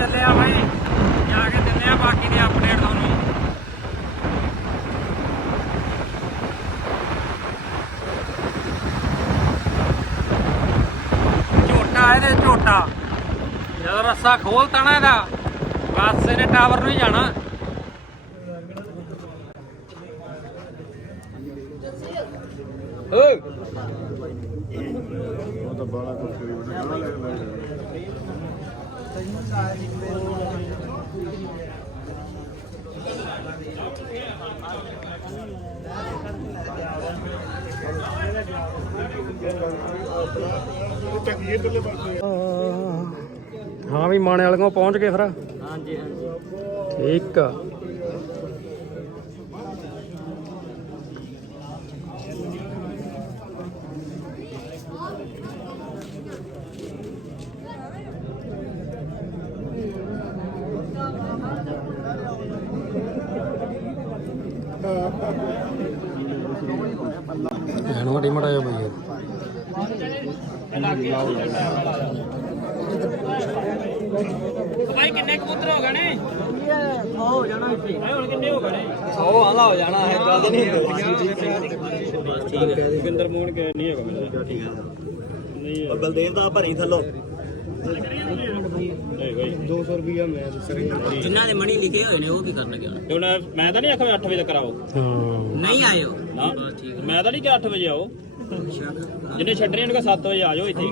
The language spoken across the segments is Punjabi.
ਚੱਲੇ ਆ ਬਾਈ। ਜਾ ਕੇ ਦਿੰਦੇ ਆ ਬਾਕੀ ਦੀ ਅਪਡੇਟ ਤੁਹਾਨੂੰ ਝੋਟਾ ਇਹਦੇ, ਝੋਟਾ। ਜਦੋਂ ਰੱਸਾ ਖੋਲਤਾ ਨਾ ਇਹਦਾ, ਬਸ ਇਹਨੇ ਟਾਵਰ ਨੂੰ ਹੀ ਜਾਣਾ ਓਏ ਉਹ ਤਾਂ ਬਾਲਾ ਕੁਛ ਕਰੀ ਬਣਾ ਗਾਣਾ ਲੈ ਲੈ ਚੱਕੀ ਇਧਰਲੇ ਪਾਸੇ ਹਾਂ ਵੀ ਮਾਣੇ ਵਾਲੇ ਕੋਲ ਪਹੁੰਚ ਗਏ ਫਿਰ। ਹਾਂਜੀ ਹਾਂਜੀ। ਠੀਕ ਆ। ਭਾਈ ਕਿੰਨੇ ਕਬੂਤਰ ਹੋ ਗਏ ਨੇ? ਹੋ ਜਾਣਾ ਇੱਥੇ ਹੁਣ ਕਿੰਨੇ ਹੋ ਗਏ ਨੇ? 100 ਆਲਾ ਹੋ ਜਾਣਾ ਹੈ। ਜਦ ਨਹੀਂ ਠੀਕ ਹੈ ਜੋਗਿੰਦਰ ਮੋਹਨ ਕੇ ਨਹੀਂ ਹੈਗਾ ਮੇਰਾ ਠੀਕ ਹੈ। ਨਹੀਂ ਬਲਦੇਵ ਦਾ ਭਰੀ ਥੱਲੋ। ਨਹੀਂ ਭਾਈ 200 ਰੁਪਿਆ ਮੈਂ ਦੱਸਣਾ ਜਿਨ੍ਹਾਂ ਦੇ ਮਣੀ ਲਿਖੇ ਹੋਏ ਨੇ ਉਹ ਕੀ ਕਰਨ ਗਿਆ ਹੁਣ ਮੈਂ ਤਾਂ ਨਹੀਂ ਆਖਿਆ 8 ਵਜੇ ਤੱਕ ਆਓ। ਨਹੀਂ ਆਇਓ ਨਾ। ਮੈਂ ਤਾਂ ਨਹੀਂ ਕਿ 8 ਵਜੇ ਆਓ। ਜਿੰਨੇ ਛੱਡਣੇ ਉਹਨਾਂ 7 ਵਜੇ ਆ ਜਾਓ ਇੱਥੇ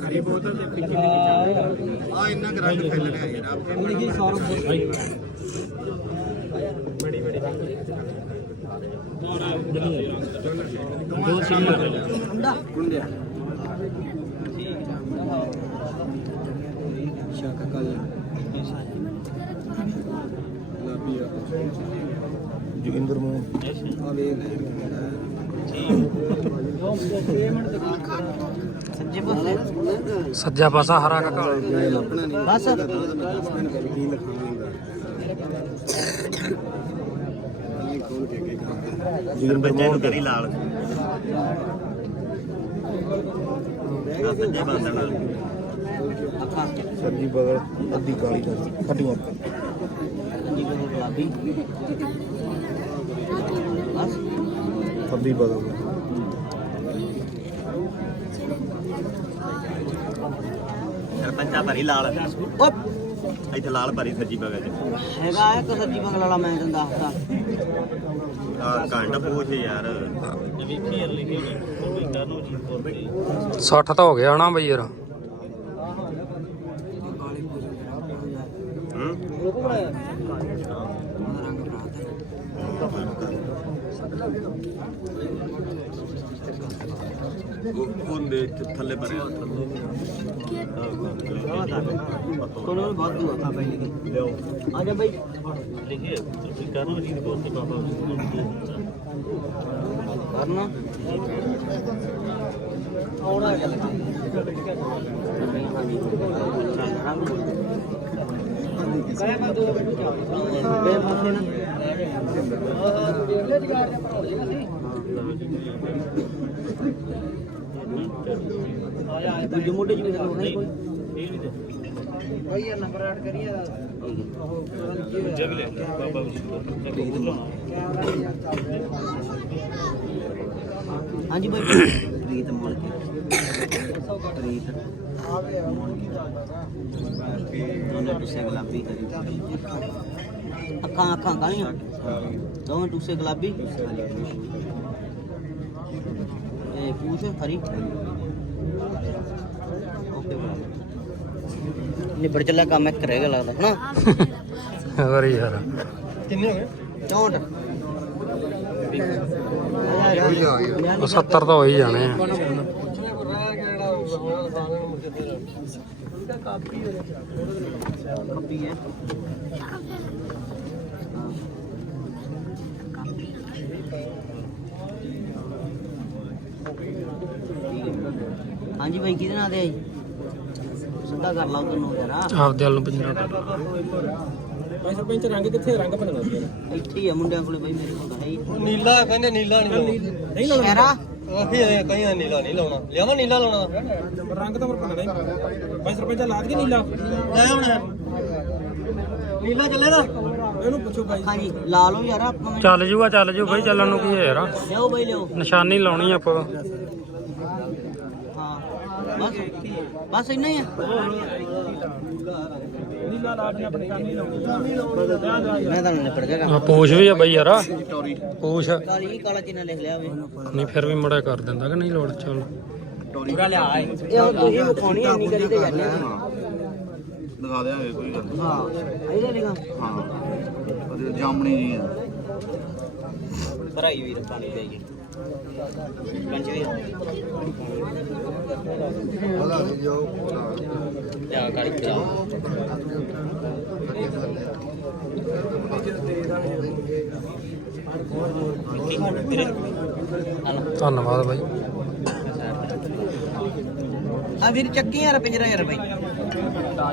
ਹਰੀ ਬੋਤਲ ਤੇ ਪਿੱਛੇ ਆ ਇੰਨਾ ਗਰਾਜ ਫੈਲਣਾ ਯਾਰ ਆਪ ਲਿਖੀ 100 ਰੁਪਏ ਦੋ ਸਿੰਗਲ ਕੁੰਡਿਆ ਸ਼ਾਕਾ ਕੱਲ ਜੋਗਿੰਦਰ ਮੋਹਨ। ਆ ਵੇਖ। ਸੱਜੇ ਪਾਸੇ ਸੱਜਾ ਪਾਸਾ ਹਰਾ ਕਾਕਾ ਬਸ। ਕਰਾਂਗੇ ਜੋਗਿੰਦਰ ਮੋਹਨ ਕਰੀ ਲਾਲ। ਸੱਜੇ ਪਾਸੇ ਨਾਲ। ਅੱਖਾਂ ਸਰਜੀ ਬਗਲ ਅੱਧੀ ਕਾਲੀ ਕਰ। ਹੱਡੀਆਂ ਜੀ ਕੋ ਗੁਲਾਬੀ ਬਸ ਅੱਧੀ ਬਗਲ। ਸਰਪੰਚਾ ਭਰੀ ਲਾਲ। ਇੱਥੇ ਲਾਲ ਭਰੀ ਸੱਜੀ ਬਗਲ ਚ ਹੈਗਾ ਇੱਕ ਸੱਜੀ ਬੰਗਲ ਵਾਲਾ ਮੈਂ ਤੈਨੂੰ ਦੱਸਦਾ। ਆ ਘੰਟ ਪੂਛ ਯਾਰ। 60 ਤਾਂ ਹੋ ਗਿਆ ਨਾ ਬਈ ਯਾਰ। ਹੂੰ? ਬਰਾਤ ਉਹਦੇ ਥੱਲੇ ਭਰਿਆ ਕੋਲੋਂ ਬਹੁਤ ਦੂਰ ਆ ਪਹਿਲੇ ਦੀ। ਆ ਜਾ ਬਈ। ਲਿਖੇ ਤੁਸੀਂ ਕਰਨੋ ਜੀ ਕੋਲ ਤੇ ਬਾਬਾ ਕਰਨਾ? ਆਉਣਾ ਗੱਲ ਕਾਇਆ ਮੈਂ ਦੋ ਮਿੰਟ ਚਾਹ ਬੇ ਪਾਸੇ ਨਾ ਦੂਜੇ ਮੋਢੇ ਚ ਵੀ ਥੱਲੇ ਹੋਣਾ ਕੋਈ ਭਾਈ ਇਹ ਨੰਬਰ ਐਡ ਕਰੀਏ ਉਹ ਜਗ ਲੈ ਬਾਬਾ ਹਾਂਜੀ ਭਾਈ ਪ੍ਰੀਤ ਮੋਲ ਪ੍ਰੀਤ। ਦੋਨੇ ਟੁੱਸੇ ਗੁਲਾਬੀ ਅੱਖਾਂ ਅੱਖਾਂ ਕਾਲੀਆਂ ਦੋਵੇਂ ਟੁੱਸੇ ਗੁਲਾਬੀ? ਇਹ ਪੂਛ ਹਰੀ? ਓਕੇ ਨਿਬੜ ਚੱਲਿਆ ਕੰਮ ਇੱਕ ਰਹਿ ਗਿਆ ਲੱਗਦਾ ਹਨਾ? ਹੋਰ ਯਾਰ ਕਿੰਨੇ ਹੋ ਗਏ? 64 ਉਹ 70 ਤਾਂ ਹੋ ਹੀ ਜਾਣੇ ਆ। ਕੱਪੀ ਹੈ ਹਾਂਜੀ ਭਾਈ ਕਿਹਦੇ ਨਾਲ ਦੇ ਆਈ ਸਿੱਧਾ ਕਰ ਲਾ ਤੈਨੂੰ ਯਾਰ ਆਪਦੇ ਵੱਲ ਨੂੰ ਪਿੰਜਰਾ ਕੱਟ ਭਾਈ ਸਰਪੰਚ ਰੰਗ ਕਿੱਥੇ ਰੰਗ ਬਦਲਣਾ ਇੱਥੇ ਹੀ ਆ ਮੁੰਡਿਆਂ ਕੋਲੇ ਭਾਈ ਮੇਰੇ ਕੋਲ ਹੈ ਹੀ ਨੀਲਾ ਕਹਿੰਦੇ ਨੀਲਾ ਨਹੀਂ ਨਹੀਂ ਸ਼ਹਿਰਾ? ਆਹੀ ਆ ਕਈਆਂ ਨੀਲਾ ਨਹੀਂ ਲਾਉਣਾ। ਲਿਆਵਾ ਨੀਲਾ ਲਾਉਣਾ? ਰੰਗ ਤਾਂ ਪਰ ਪਕੜਾ ਭਾਈ ਸਰਪੰਚ ਲਾਦ ਕੇ ਨੀਲਾ? ਲੈ ਹੁਣ ਨੀਲਾ ਚੱਲੇ ਨਾ ਇਹਨੂੰ ਪੁੱਛੋ ਬਾਈ। ਹਾਂਜੀ ਲਾ ਲਓ ਯਾਰ ਆਪਾਂ। ਨੂੰ। ਚੱਲ ਜੂਗਾ ਚੱਲ ਜੂ ਬਈ ਚੱਲਣ ਨੂੰ ਕੀ ਹੈ ਯਾਰ। ਲਿਆਓ ਬਾਈ ਲਿਆਓ। ਨਿਸ਼ਾਨੀ ਲਾਉਣੀ ਆਪਾਂ। ਹਾਂ। ਬਸ ਬਸ ਇੰਨਾ ਹੀ ਆ। ਨੀਲਾ ਨੇ ਆਪਣੇ ਮੈਂ ਤੁਹਾਨੂੰ ਨਿਪੜ ਪੂਛ ਵੀ ਆ ਬਈ ਯਾਰ। ਪੂਛ। ਕਾਲੀ ਕਾਲਾ ਚਿੰਨਾ ਲਿਖ ਲਿਆ ਵੇ। ਨਹੀਂ ਫਿਰ ਵੀ ਮੁੜਾ ਕਰ ਦਿੰਦਾ ਕਿ ਨਹੀਂ ਲੋੜ ਚੱਲ। ਇਹ ਹੁਣ ਤੁਸੀਂ ਵਿਖਾਉਣੀ ਇੰਨੀ ਕਰੀ ਤੇ ਜਾਂਦੇ ਆ। ਦਿਖਾ ਦਿਆਂਗੇ ਕੋਈ ਗੱਲ ਨੀ। ਹਾਂ ਇਹਦੇ ਲਿਖਾ ਹਾਂ ਉਹਦੇ ਜਾਮਣੀ ਜੀ ਆ। ਭਰਾਈ ਵੀਰ ਪਾਣੀ ਦੇਈਏ ਪੰਜ ਵੀਰ ਹਲਾ ਦੇ ਜਾਓ ਲਿਆ ਕਾਲੀ ਕਰਾ ਧੰਨਵਾਦ ਬਾਈ। ਆ ਵੀਰ ਚੱਕੀ ਯਾਰ ਪਿੰਜਰਾ ਯਾਰ ਬਾਈ। ਆ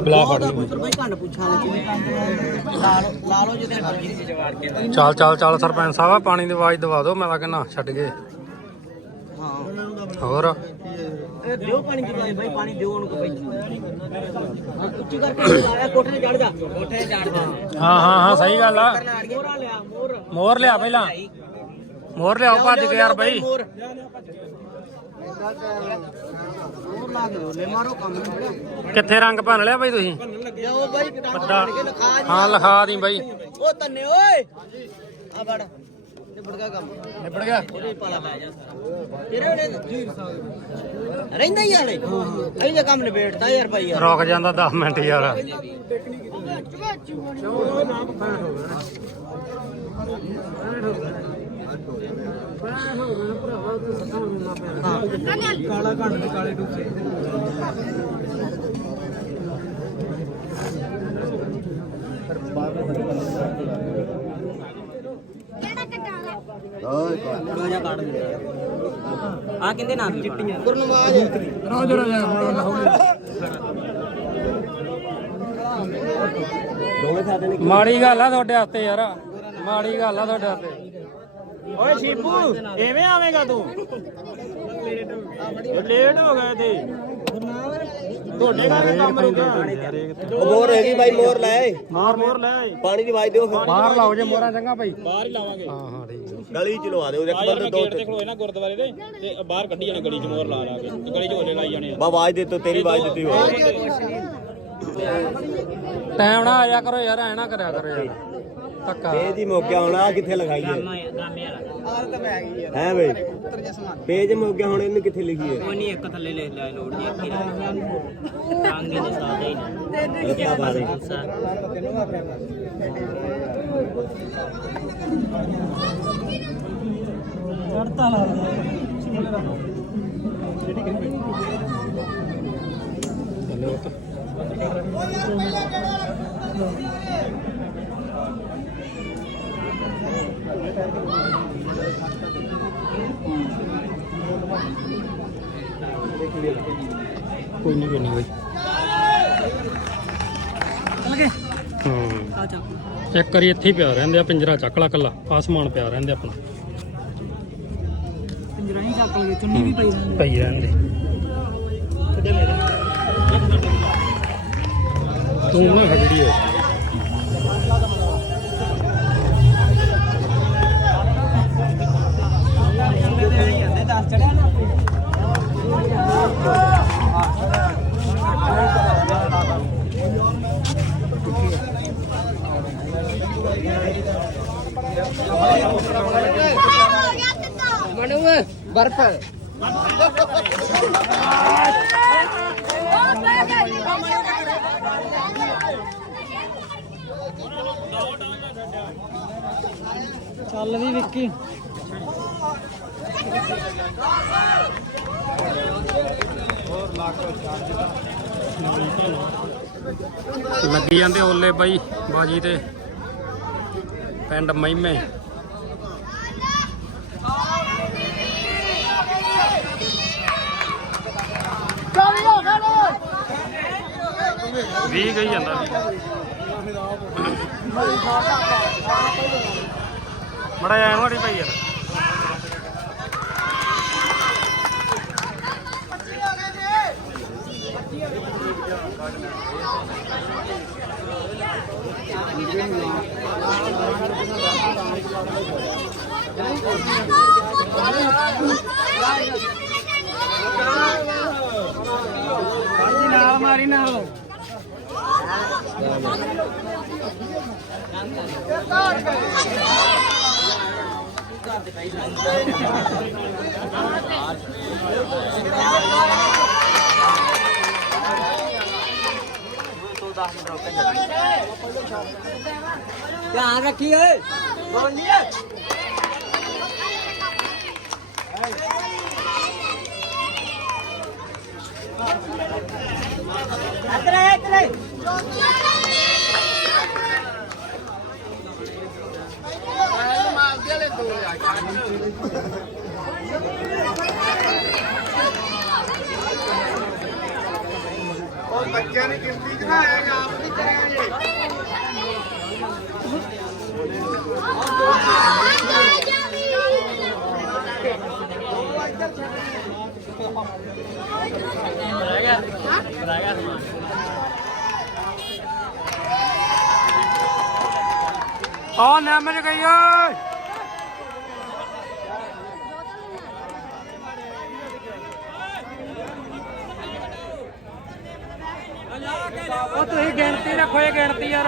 ਗਲਾ ਫੜ ਲਈ। ਚੱਲ ਚੱਲ ਚੱਲ ਸਰਪੰਚ ਸਾਹਿਬ ਆ ਪਾਣੀ ਦੀ ਆਵਾਜ਼ ਦਵਾ ਦਿਓ ਮੈਂ ਤਾਂ ਕਹਿੰਦਾ ਛੱਡ ਗਏ। ਹਾਂ। ਹੋਰ? ਇਹ ਦਿਓ ਪਾਣੀ ਦੀ ਬਾਈ ਬਾਈ ਪਾਣੀ ਦਿਓ ਉਹਨੂੰ ਬਾਈ। ਹਾਂ, ਉੱਚੀ ਕਰਕੇ ਲਾਇਆ ਕੋਠੇ ਤੇ ਚੜ ਜਾ। ਕੋਠੇ ਤੇ ਚੜ ਜਾ। ਹਾਂ ਹਾਂ ਹਾਂ ਸਹੀ ਗੱਲ ਆ। ਮੋਰਾ ਲਿਆ ਮੋਰ ਮੋਰ ਲਿਆ ਪਹਿਲਾਂ। ਮੋਰ ਲਿਆਓ ਭੱਜ ਕੇ ਯਾਰ ਬਾਈ ਮੋਰ ਲਾ ਕੇ ਦਿਓ, ਲੈ ਮਾਰੋ ਕੰਮ ਨੂੰ ਕਿੱਥੇ ਰੰਗ ਭੰਨ ਲਿਆ ਬਾਈ ਤੁਸੀਂ? ਜਾਓ ਬਾਈ ਕਿਤਾਬ ਵੱਡਾ। ਬਣ ਕੇ ਲਿਖਾ ਜੀ ਹਾਂ ਲਿਖਾ ਦੀ ਬਾਈ। ਉਹ ਤੰਨੇ ਓਏ। ਆ ਫੜ। ਨਿਬੜ ਗਿਆ ਕੰਮ। ਨਿਬੜ ਗਿਆ? ਉਹਦੇ ਹੀ ਪਾਲਾ ਪੈ ਜਾ ਤੇਰੇ ਉਹਨੇ ਰਹਿੰਦਾ ਹੀ ਆਲੇ ਅਈ ਕੰਮ ਨਿਬੇੜਦਾ ਯਾਰ ਭਾਈ ਯਾਰ। ਰੁਕ ਜਾਂਦਾ 10 ਮਿੰਟ ਯਾਰ। ਕਾਲਾ ਘੰਟ ਤੇ ਕਾਲੇ ਟੁੱਕੇ ਆ ਕਿੰਦੇ ਨਾਮ ਚਿੱਟੀਆਂ ਗੁਰਨਵਾਜ ਮਾੜੀ ਗੱਲ ਆ ਤੁਹਾਡੇ ਹੱਥੇ ਯਾਰ, ਮਾੜੀ ਗੱਲ ਆ ਤੁਹਾਡੇ ਹੱਥੇ ਓਏ ਸ਼ੀਪੂ ਐਵੇਂ ਆਵੇਂਗਾ ਤੂੰ? ਲੇਟ ਹੋ ਗਏ ਤੇ। ਤੁਹਾਡੇ ਘਰ ਕੰਮ ਰੁਕਾ ਉਹ ਮੋਰ ਹੈਗੀ ਭਾਈ ਮੋਰ ਲੈ ਮਾਰ ਮੋਰ ਲੈ ਆਏ। ਪਾਣੀ ਦੀ ਆਵਾਜ਼ ਦਿਓ ਬਾਹਰ ਲਾਓ ਜੇ ਮੋਹਰਾਂ ਚੰਗਾ ਭਾਈ। ਬਾਹਰ ਹੀ ਲਾਵਾਂਗੇ। ਹਾਂ ਹਾਂ ਠੀਕ। ਗਲੀ ਚ ਲਵਾ ਦਿਓ ਇੱਕ ਬੰਦੇ ਦੋ ਤੇ ਖਲੋਏ ਨਾ ਗੁਰਦੁਆਰੇ ਦੇ ਤੇ ਬਾਹਰ ਕੱਢੀ ਜਾਣੇ ਗਲੀ ਚ ਮੋਰ ਲਾ ਲਾ ਕੇ। ਗਲੀ ਚ ਹੋਲੇ ਲਾਈ ਜਾਣੇ ਆ। ਬਾ ਆਵਾਜ਼ ਦੇ ਤੋ ਤੇਰੀ ਆਵਾਜ਼ ਦਿੱਤੀ ਹੋਈ ਟਾਈਮ ਨਾ ਆਇਆ ਕਰੋ ਯਾਰ ਐ ਨਾ ਕਰਿਆ ਕਰੋ ਯਾਰ। ਧੱਕਾ। ਪੇਜ ਹੀ ਮੁੱਕ ਗਿਆ ਹੁਣ ਆ ਕਿੱਥੇ ਗਈ ਯਾਰ ਹੈ ਬਈ? ਪੇਜ ਮੁੱਕ ਗਿਆ ਹੁਣ ਇਹਨੂੰ ਕਿੱਥੇ ਲਿਖੀਏ ਕੋਈ ਨਹੀਂ ਇੱਕ ਥੱਲੇ ਲੈ ਲੈ ਲੋੜ ਜੀ ਅੱਖੀ ਟਾਂਗੇ ਦੇ ਸਾਦੇ ਹੀ ਨਾ ਰੱਖਾ ਪਾ ਦੇ ਚੜਤਾ ਲਾ ਚੱਲੋ ਤਾਂ ਕੋਈ ਨਹੀਂ। ਕੋਈ ਨਹੀਂ ਬਈ ਲਗੇ ਹਾਂ ਆ ਜਾ ਇੱਕ ਵਾਰੀ ਇੱਥੇ ਹੀ ਪਿਆ ਰਹਿੰਦੇ ਆ ਪਿੰਜਰਾ ਚੱਕ ਲਾ ਕੱਲਾ ਆਸਮਾਨ ਪਿਆ ਰਹਿੰਦੇ ਆਪਣਾ ਪਿੰਜਰਾ ਹੀ ਚੱਕ ਲਗੇ ਚੁੰਨੀ ਵੀ ਪਈ ਰਹਿੰਦੀ ਪਈ ਰਹਿੰਦੇ ਤੂੰ ਨਾ ਖੜੀ ਹੈ ਜਾਂਦੇ 10 ਚੜਿਆ ਨਾ ਮਨੂ ਬਰਫ ਚੱਲ ਵੀ ਵਿੱਕੀ। ਲੱਗੀ ਜਾਂਦੇ ਓਲੇ ਬਾਈ ਬਾਜੀ ਤੇ। ਪਿੰਡ ਮਹਿਮੇ। ਵੀ ਗਈ ਜਾਂਦਾ ਮੜਾ ਐਨ ਵਾਲੀ ਭਾਈ ਯਾਰ। ਨਾਲ ਮਾਰੀ ਨਾਲ। ਘਰ ਦੇ ਪੈਸੇ ਵਾਰੀ ਨਾ ਹੋ ਧਿਆਨ ਰੱਖੀ ਓਏ। ਬੋਲੀਏ ਇੱਧਰ ਆ ਇੱਧਰ ਆ ਉਹ ਬੱਚਿਆਂ ਦੀ ਗਿਣਤੀ ਚ ਨਾ ਆਇਆ ਆਪ ਨਹੀਂ ਕਰੇਗਾ ਜੀ ਆ ਨਮਜ ਗਈ ਓਏ। ਉਹ ਤੁਸੀਂ ਗਿਣਤੀ ਰੱਖੋ ਇਹ ਗਿਣਤੀ ਯਾਰ।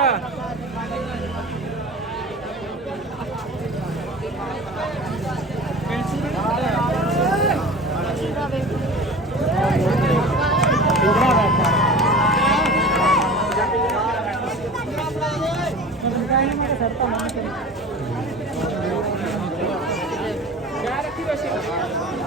Cara, que vai ser.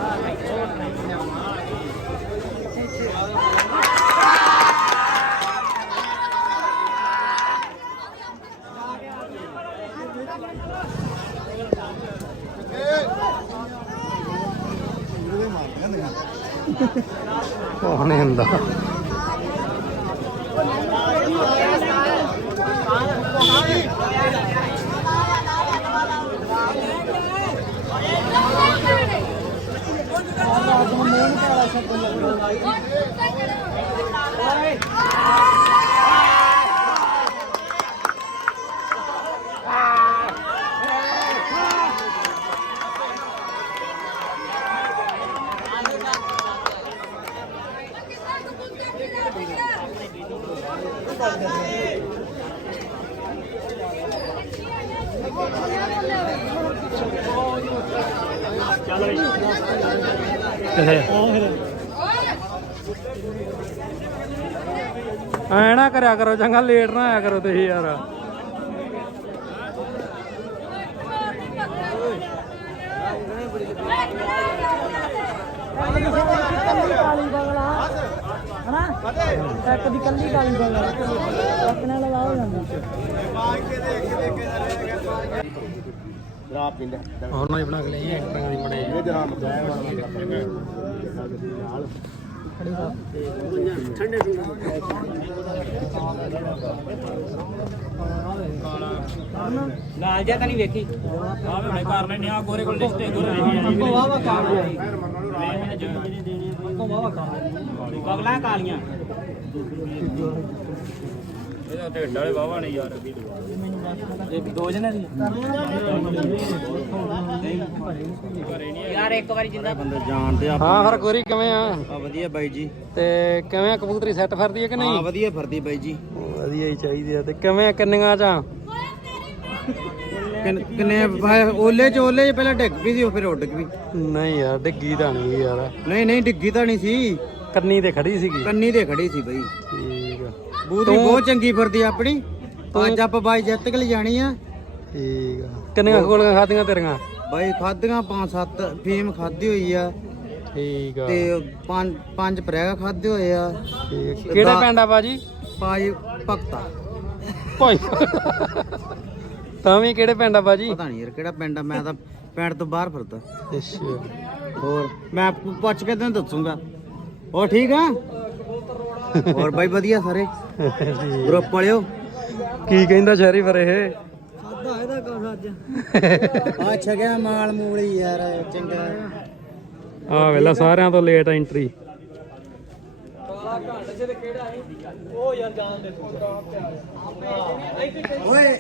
ਕਰਿਆ ਕਰੋ ਚੰਗਾ ਲੇਟ ਨਾ ਆਇਆ ਕਰੋ ਤੁਸੀਂ ਯਾਰ। ਕਾਲੀ ਬਗਲਾ ਹਨਾ ਇੱਕ ਦੀ ਕੱਲੀ ਕਾਲੀ ਬਗਲਾ ਆਪਣੇ ਨਾਲ ਹੋ ਜਾਂਦੀ ਰਾਤ ਪਿੰਡ ਹੁਣ ਮੈਂ ਬਣਾ ਕੇ ਲਈ ਐਕਟਰਾਂ ਦੀ ਬਣੇ ਇਹ ਜਨਾਬ ਲਾਲ ਜਿਹਾ ਤਾਂ ਨਹੀਂ ਵੇਖੀ। ਆ ਮੈਂ ਕਰ ਲੈਨੇ ਆ ਗੋਰੇ ਕੋਲ ਲਿਸਟ ਹੈ ਗੋਰੇ ਕਾਲ ਬਗਲਾ ਕਾਲੀਆਂ। ਇਹਦਾ ਢਿੱਡ ਵਾਲੇ ਵਾਵਾ ਨੇ ਯਾਰ। ਇੱਕ ਦੋ ਜਣੇ ਦੀ ਯਾਰ ਇੱਕ ਵਾਰੀ ਜਿੰਦਾ ਬੰਦੇ ਜਾਣਦੇ ਆ ਹਾਂ ਹਰ ਗੋਰੀ ਕਿਵੇਂ ਆ? ਆ ਵਧੀਆ ਬਾਈ ਜੀ। ਤੇ ਕਿਵੇਂ ਆ ਕਬੂਤਰੀ ਸੈੱਟ ਫਿਰਦੀ ਹੈ ਕਿ ਹਾਂ ਨਹੀਂ ਵਧੀਆ ਫਰਦੀ ਬਾਈ ਜੀ। ਵਧੀਆ ਹੀ ਚਾਹੀਦੀ ਆ। ਤੇ ਕਿਵੇਂ ਆ ਕਿੰਨੀਆਂ ਚ ਕਿੰਨ- ਕਿੰਨੇ ਭਾਈ ਓਲੇ ਚ ਓਲੇ ਚ ਪਹਿਲਾਂ ਡਿੱਗ ਪਈ ਸੀ ਉਹ ਫਿਰ ਉੱਡ ਗਈ। ਨਹੀਂ ਯਾਰ ਡਿੱਗੀ ਤਾਂ ਨਹੀਂ ਯਾਰ। ਨਹੀਂ ਨਹੀਂ ਡਿੱਗੀ ਤਾਂ ਨਹੀਂ ਸੀ। ਕੰਨੀ ਤੇ ਖੜੀ ਸੀਗੀ। ਕੰਨੀ ਤੇ ਖੜੀ ਸੀ ਬਾਈ। ਬੂਦੀ ਬਹੁਤ ਚੰਗੀ ਫਰਦੀ ਆਪਣੀ। ਅੱਜ ਆਪਾਂ ਬਾਈ ਜਿੱਤ ਕੇ ਲੈ ਜਾਣੀ ਆ। ਠੀਕ ਆ। ਕਿੰਨੀਆਂ ਗੋਲੀਆਂ ਖਾਧੀਆਂ ਤੇਰੀਆਂ? ਬਾਈ ਖਾਧੀਆਂ ਪੰਜ ਸੱਤ ਫੀਮ ਖਾਧੀ ਹੋਈ ਆ। ਠੀਕ ਆ। ਤੇ ਪੰਜ ਪੰਜ ਪ੍ਰੈਗਾ ਖਾਧੇ ਹੋਏ ਆ। ਕਿਹੜਾ ਪਿੰਡ ਆ ਬਾਜੀ? ਪਾਈ ਭਗਤਾ। ਭਾਈ। ਤਾਂ ਵੀ ਕਿਹੜੇ ਪਿੰਡ ਆ ਬਾਜੀ? ਪਤਾ ਨਹੀਂ ਯਾਰ ਕਿਹੜਾ ਪਿੰਡ ਆ ਮੈਂ ਤਾਂ ਪਿੰਡ ਤੋਂ ਬਾਹਰ ਫਿਰਦਾ। ਅੱਛਾ। ਹੋਰ ਮੈਂ ਪੁੱਛ ਕੇ ਤੈਨੂੰ ਦੱਸੂਗਾ। ਹੋਰ ਠੀਕ ਆ? ਹੋਰ ਬਾਈ ਵਧੀਆ ਸਾਰੇ? ਗਰੁੱਪ ਵਾਲਿਓ? ਕੀ ਕਹਿੰਦਾ ਸ਼ਹਿਰੀ ਫਿਰ ਇਹ? ਖਾਦਾ ਇਹਦਾ ਕੁਛ ਅੱਜ। ਆ ਛਗਿਆ ਮਾਲ ਮੂਲੀ ਯਾਰ ਚੰਗਾ। ਆ ਵੇਲਾ ਸਾਰਿਆਂ ਤੋਂ ਲੇਟ ਐਂਟਰੀ ਓਏ।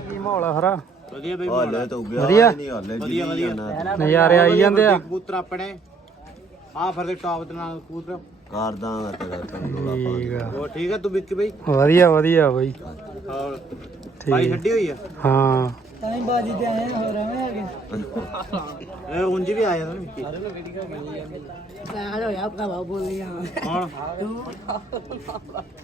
ਕੀ ਮਾਹੌਲ ਆ ਹਰਾ ਵਧੀਆ ਬਈ ਹਾਲੇ ਤਾਂ ਗਿਆ ਵਧੀਆ? ਨਹੀਂ ਹਾਲੇ ਵਧੀਆ ਵਧੀਆ। ਨਜ਼ਾਰੇ ਆਈ ਜਾਂਦੇ ਆ। ਕਬੂਤਰ ਆਪਣੇ। ਆ ਫਿਰ ਦੇ ਟਾਪ ਦੇ ਨਾਲ ਕੂਤਰ ਕਰ ਦਾਂਗਾ ਤੇਰਾ ਕੰਡੋਲਾ ਠੀਕ ਆ। ਉਹ ਠੀਕ ਆ ਤੂੰ ਵਿੱਚ ਬਈ? ਵਧੀਆ ਵਧੀਆ ਬਾਈ। ਹੋਰ ਭਾਈ ਛੱਡੀ ਹੋਈ ਆ? ਹਾਂ। ਤਾਂ ਹੀ ਬਾਜੀ ਤੇ ਆਏ ਹੋ ਰਹੇ ਹੈਗੇ ਇਹ ਉਂਝ ਵੀ ਆ ਜਾਂਦਾ ਨਾ ਵਿੱਚ। ਸਾਲ ਹੋਇਆ ਭਰਾਵਾ ਬੋਲੀ ਆ ਹੁਣ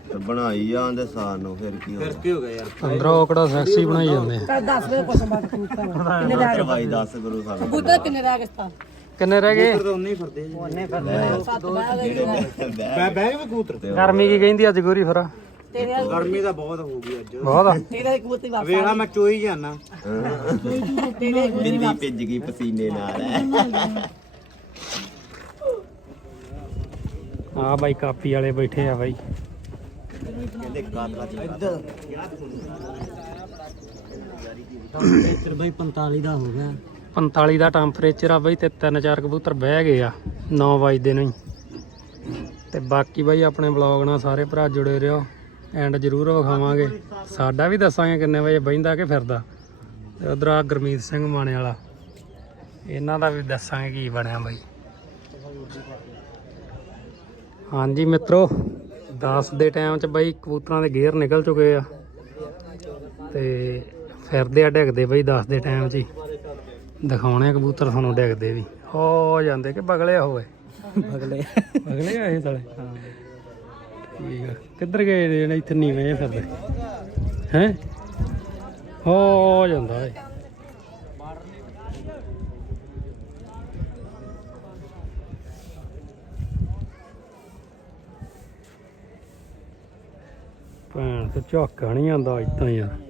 ਤੇ ਬਣਾਈ ਜਾਂਦੇ ਸਾਰ ਨੂੰ ਫਿਰ ਕੀ ਫਿਰ ਕੀ ਹੋ ਗਿਆ ਯਾਰ? ਅੰਦਰੋਂ ਕਿਹੜਾ ਸੈਕਸੀ ਬਣਾਈ ਜਾਂਦੇ ਆ। ਤਾਂ 10 ਵਜੇ ਕੁਛ ਬਾਤ ਕਬੂਤਰ ਕਿੰਨੇ ਚਵਾਈ ਦੱਸ ਗੁਰੂ ਸਾਹਿਬ। ਕਬੂਤਰ ਕਿੰਨੇ ਰਹਿ ਗਏ ਸਤਾ ਕਿੰਨੇ ਰਹਿ ਗਏ? ਕੂਤਰ ਤਾਂ ਉਹਨੇ ਹੀ ਫਿਰਦੇ ਜੀ। ਉਹਨੇ ਸੱਤ ਰਹਿ ਗਏ ਬੈ ਬੈ ਵੀ ਕੂਤਰ ਗਰਮੀ ਕੀ ਕਹਿੰਦੀ ਅੱਜ ਗੋਰੀ ਫਿਰ? ਗਰਮੀ ਤਾਂ ਬਹੁਤ ਹੋ ਗਈ ਅੱਜ। ਬਹੁਤ ਆ? ਤੇਰੇ ਕਬੂਤਰ ਵਾਪਸ ਵੇਖਾ ਮੈਂ ਚੋਈ ਜਾਣਾ ਤੇਰੇ ਬਿੰਦੀ ਭਿੱਜ ਗਈ ਪਸੀਨੇ ਨਾਲ। ਆ ਬਾਈ ਕਾਪੀ ਵਾਲੇ ਬੈਠੇ ਆ ਬਾਈ। ਕਹਿੰਦੇ ਕਾਤਲਾ ਚ ਇੱਧਰ। ਟੈਂਪਰੇਚਰ ਬਈ 45 ਦਾ ਹੋ ਗਿਆ। 45 ਦਾ ਟੈਂਪਰੇਚਰ ਆ ਬਾਈ ਤੇ ਤਿੰਨ ਚਾਰ ਕਬੂਤਰ ਬਹਿ ਗਏ ਆ 9 ਵਜੇ ਨੂੰ। ਹੀ ਤੇ ਬਾਕੀ ਬਾਈ ਆਪਣੇ ਬਲੌਗ ਨਾਲ ਸਾਰੇ ਭਰਾ ਜੁੜੇ ਰਹੋ ਐਂਡ ਜ਼ਰੂਰ ਵਿਖਾਵਾਂਗੇ। ਸਾਡਾ ਵੀ ਦੱਸਾਂਗੇ ਕਿੰਨੇ ਵਜੇ ਬਹਿੰਦਾ ਕਿ ਫਿਰਦਾ। ਤੇ ਉਧਰ ਆ ਗੁਰਮੀਤ ਸਿੰਘ ਮਾਣੇ ਵਾਲਾ। ਇਹਨਾਂ ਦਾ ਵੀ ਦੱਸਾਂਗੇ ਕੀ ਬਣਿਆ ਬਾਈ। ਹਾਂਜੀ ਮਿੱਤਰੋ 10 ਦੇ ਟਾਈਮ 'ਚ ਬਾਈ ਕਬੂਤਰਾਂ ਦੇ ਗੇਅਰ ਨਿਕਲ ਚੁੱਕੇ ਆ। ਤੇ ਫਿਰਦੇ ਆ ਡਿੱਗਦੇ ਬਈ 10 ਦੇ ਟਾਈਮ 'ਚ ਹੀ। ਦਿਖਾਉਣੇ ਆ ਕਬੂਤਰ ਤੁਹਾਨੂੰ ਡਿੱਗਦੇ ਵੀ। ਹੋ ਜਾਂਦੇ ਕਿ ਬਗਲੇ ਹੋਏ। ਅਗਲੇ ਬਗਲੇ ਆਏ ਸਾਲੇ। ਠੀਕ ਆ। ਕਿੱਧਰ ਗਏ ਨੇ ਇੱਥੇ ਨੀਵੇਂ ਫਿਰਦੇ? ਹੈ? ਹੋ ਜਾਂਦਾ ਏ। ਭੈਣ ਤੇ ਝਾਕਾ ਨਹੀਂ ਆਂਦਾ ਇਤਾਂ ਯਾਰ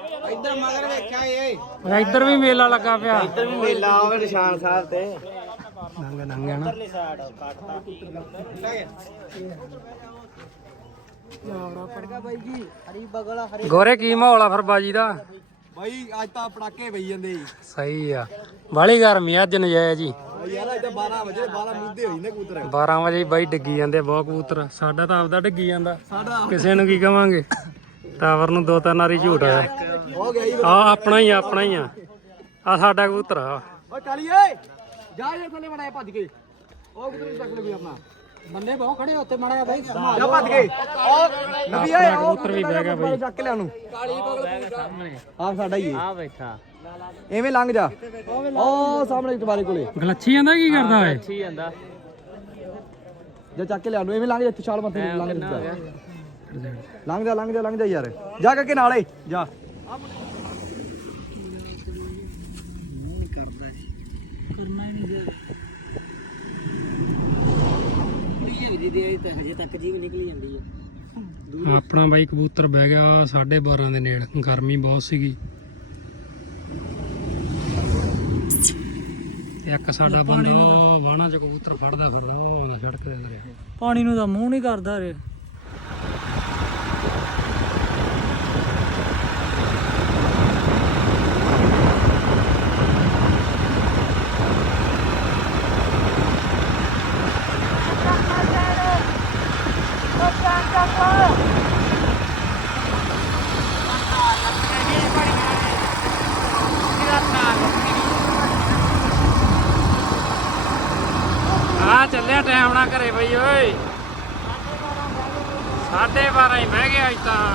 ਇੱਧਰ ਮਗਰ ਵੇਖਿਆ ਏ ਇੱਧਰ ਵੀ ਮੇਲਾ ਲੱਗਾ ਪਿਆ। ਇੱਧਰ ਵੀ ਮੇਲਾ ਆਵੇ ਨਿਸ਼ਾਨ ਸਾਹਿਬ ਤੇ। ਨੰਗ ਨੰਗ ਆ ਨਾ ਬਾਈ ਜੀ ਹਰੀ ਬਗਲਾ ਹਰੀ ਗੋਰੇ ਕੀ ਮਾਹੌਲ ਆ ਫਿਰ ਬਾਜੀ ਦਾ? ਬਾਈ ਅੱਜ ਤਾਂ ਪਟਾਕੇ ਪਈ ਜਾਂਦੇ ਸਹੀ ਆ। ਬਾਲੀ ਗਰਮੀ ਅੱਜ ਨਜਾਇਜ਼ ਜੀ। ਯਾਰ ਅੱਜ ਤਾਂ 12 ਵਜੇ 12 ਮੁੱਦੇ ਹੋਈ ਨੇ ਕਬੂਤਰ। 12 ਵਜੇ ਹੀ ਬਾਈ ਡਿੱਗੀ ਜਾਂਦੇ ਬਹੁਤ ਕਬੂਤਰ। ਸਾਡਾ ਤਾਂ ਆਪਦਾ ਡਿੱਗੀ ਜਾਂਦਾ। ਸਾਡਾ ਕਿਸੇ ਨੂੰ ਕੀ ਕਵਾਂਗੇ? ਟਾਵਰ ਨੂੰ ਦੋ ਤਿੰਨ ਵਾਰੀ ਝੂਠ ਆਇਆ ਹੋ ਗਿਆ ਜੀ। ਆ ਆਪਣਾ ਹੀ ਆ, ਆਪਣਾ ਹੀ ਆ। ਆ ਸਾਡਾ ਕਬੂਤਰ ਆ। ਓਏ ਕਾਲੀ ਓਏ ਜਾ ਜੇ ਥੱਲੇ ਮੜਾਇਆ ਭੱਜ ਕੇ। ਉਹ ਕਿਧਰ ਚੱਕ ਲੈ ਕੋਈ ਆਪਣਾ? ਬੰਦੇ ਬਹੁਤ ਖੜੇ ਉੱਤੇ ਮੜਾਇਆ ਬਾਈ ਜਾ ਭੱਜ ਕੇ। ਉਹ ਨਬੀ ਓਏ ਉਹ ਕਬੂਤਰ ਵੀ ਬਹਿ ਗਿਆ ਬਾਈ। ਚੱਕ ਲਿਆ ਉਹਨੂੰ। ਕਾਲੀ ਬਗਲ ਆਪ ਸਾਡਾ ਹੀ ਆ ਬੈਠਾ। ਐਵੇਂ ਲੰਘ ਜਾ। ਉਹ ਸਾਹਮਣੇ ਟਵਾਰੇ ਕੋਲੇ। ਗਲੱਛੀ ਜਾਂਦਾ ਕੀ ਕਰਦਾ ਓਏ? ਕੀ ਜਾਂਦਾ। ਜਾ ਚੱਕ ਕੇ ਲਿਆ ਨੂੰ ਐਵੇਂ ਲੰਘ ਜਾ ਛਾਲ ਮੱਥੇ ਨੂੰ ਲੰਘ ਜਾ। ਲੰਘ ਜਾ ਲੰਘ ਜਾ ਲੰਘ ਜਾ ਯਾਰ। ਜਾ ਕੇ ਨਾਲੇ ਜਾ। ਆਪਣਾ ਬਾਈ ਕਬੂਤਰ ਬਹਿ ਗਿਆ 12:30 ਦੇ ਨੇੜ, ਗਰਮੀ ਬਹੁਤ ਸੀਗੀ। ਇੱਕ ਸਾਡਾ ਬੰਦਾ, ਉਹ ਚ ਕਬੂਤਰ ਫੜਦਾ ਫਿਰਦਾ, ਉਹ ਆਉਂਦਾ ਸੜਕ ਦੇ ਦਰਿਆ ਪਾਣੀ ਨੂੰ ਤਾਂ ਮੂੰਹ ਨਹੀਂ ਕਰਦਾ ਰੇ ਆ ਚੱਲਿਆ ਟਾਈਮ ਨਾਲ ਘਰੇ ਬਈ ਓਏ। 12:30 ਹੀ ਬਹਿ ਗਿਆ ਅੱਜ ਤਾਂ।